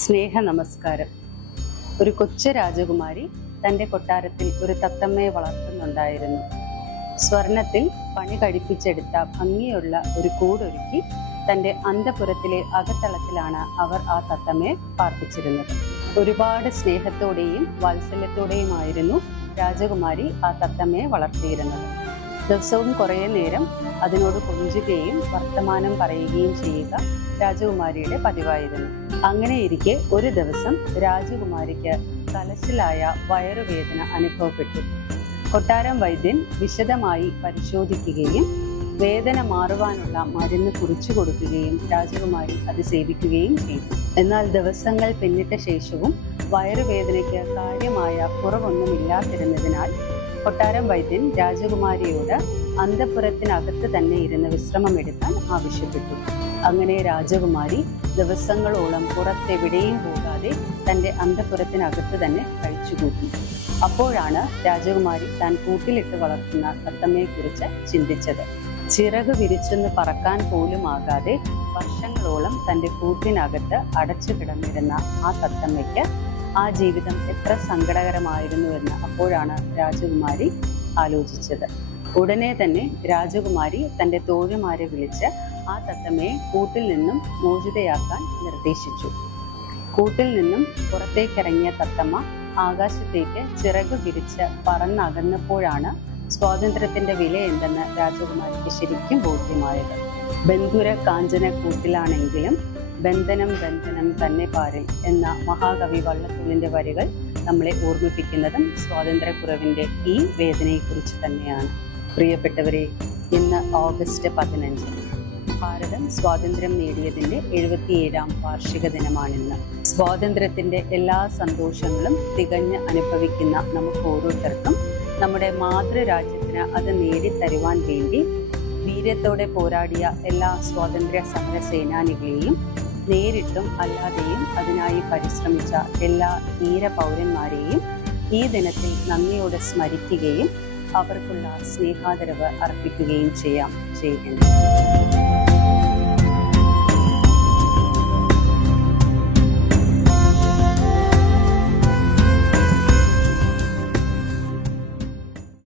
സ്നേഹ നമസ്കാരം ഒരു കൊച്ചു രാജകുമാരി തന്റെ കൊട്ടാരത്തിൽ ഒരു തത്തമ്മയെ വളർത്തുന്നുണ്ടായിരുന്നു. സ്വർണത്തിൽ പണി കഴിപ്പിച്ചെടുത്ത ഭംഗിയുള്ള ഒരു കൂടൊരുക്കി തന്റെ അന്തപുരത്തിലെ അകത്തളത്തിലാണ് അവർ ആ തത്തമ്മയെ പാർപ്പിച്ചിരുന്നത്. ഒരുപാട് സ്നേഹത്തോടെയും വാത്സല്യത്തോടെയുമായിരുന്നു രാജകുമാരി ആ തത്തമ്മയെ വളർത്തിയിരുന്നത്. ദിവസവും കുറേ നേരം അതിനോട് കൊഞ്ചുകയും വർത്തമാനം പറയുകയും ചെയ്യുക രാജകുമാരിയുടെ പതിവായിരുന്നു. അങ്ങനെ ഇരിക്കെ ഒരു ദിവസം രാജകുമാരിക്ക് തലച്ചിലായ വയറുവേദന അനുഭവപ്പെട്ടു. കൊട്ടാരം വൈദ്യൻ വിശദമായി പരിശോധിക്കുകയും വേദന മാറുവാനുള്ള മരുന്ന് കുറിച്ചു കൊടുക്കുകയും രാജകുമാരി അത് സേവിക്കുകയും ചെയ്തു. എന്നാൽ ദിവസങ്ങൾ പിന്നിട്ട ശേഷവും വയറുവേദനയ്ക്ക് കാര്യമായ കുറവൊന്നുമില്ലാതിരുന്നതിനാൽ കൊട്ടാരം വൈദ്യൻ രാജകുമാരിയോട് അന്തപുരത്തിനകത്ത് തന്നെ ഇരുന്ന് വിശ്രമമെടുക്കാൻ ആവശ്യപ്പെട്ടു. അങ്ങനെ രാജകുമാരി ദിവസങ്ങളോളം പുറത്തെവിടെയും പോകാതെ തന്റെ അന്തപുരത്തിനകത്ത് തന്നെ കഴിച്ചുകൂട്ടി. അപ്പോഴാണ് രാജകുമാരി താൻ കൂട്ടിലിട്ട് വളർത്തുന്ന തത്തമ്മയെക്കുറിച്ച് ചിന്തിച്ചത്. ചിറക് വിരിച്ചൊന്ന് പറക്കാൻ പോലും ആകാതെ വർഷങ്ങളോളം തന്റെ കൂട്ടിനകത്ത് അടച്ചു കിടന്നിരുന്ന ആ തത്തമ്മയ്ക്ക് ആ ജീവിതം എത്ര സങ്കടകരമായിരുന്നുവെന്ന് അപ്പോഴാണ് രാജകുമാരി ആലോചിച്ചത്. ഉടനെ തന്നെ രാജകുമാരി തന്റെ തോഴിമാരെ വിളിച്ച് ആ തത്തമ്മയെ കൂട്ടിൽ നിന്നും മോചിതയാക്കാൻ നിർദ്ദേശിച്ചു. കൂട്ടിൽ നിന്നും പുറത്തേക്കിറങ്ങിയ തത്തമ്മ ആകാശത്തേക്ക് ചിറക് വിരിച്ച് പറന്നകന്നപ്പോഴാണ് സ്വാതന്ത്ര്യത്തിന്റെ വില എന്തെന്ന് രാജകുമാരിക്ക് ശരിക്കും ബോധ്യമായത്. ബന്ധുര കാഞ്ചന കൂട്ടിലാണെങ്കിലും ബന്ധനം ബന്ധനം തന്നെ പാരിൽ എന്ന മഹാകവി വള്ളത്തോളിന്റെ വരികൾ നമ്മളെ ഓർമ്മിപ്പിക്കുന്നതും സ്വാതന്ത്ര്യക്കുറവിന്റെ ഈ വേദനയെക്കുറിച്ച് തന്നെയാണ്. പ്രിയപ്പെട്ടവരെ ഇന്ന് ഓഗസ്റ്റ് പതിനഞ്ച്. ഭാരതം സ്വാതന്ത്ര്യം നേടിയതിന്റെ എഴുപത്തിയേഴാം വാർഷിക ദിനമാണിന്ന്. സ്വാതന്ത്ര്യത്തിന്റെ എല്ലാ സന്തോഷങ്ങളും തികഞ്ഞ് അനുഭവിക്കുന്ന നമുക്ക് ഓരോരുത്തർക്കും നമ്മുടെ മാതൃരാജ്യത്തിന് അത് നേടിത്തരുവാൻ വേണ്ടി വീര്യത്തോടെ പോരാടിയ എല്ലാ സ്വാതന്ത്ര്യ സമര സേനാനികളെയും നേരിട്ടും അല്ലാതെയും അതിനായി പരിശ്രമിച്ച എല്ലാ ധീര പൗരന്മാരെയും ഈ ദിനത്തിൽ നന്ദിയോടെ സ്മരിക്കുകയും അവർക്കുള്ള സ്നേഹാദരവ് അർപ്പിക്കുകയും ചെയ്യാം. ചെയ്യുന്നു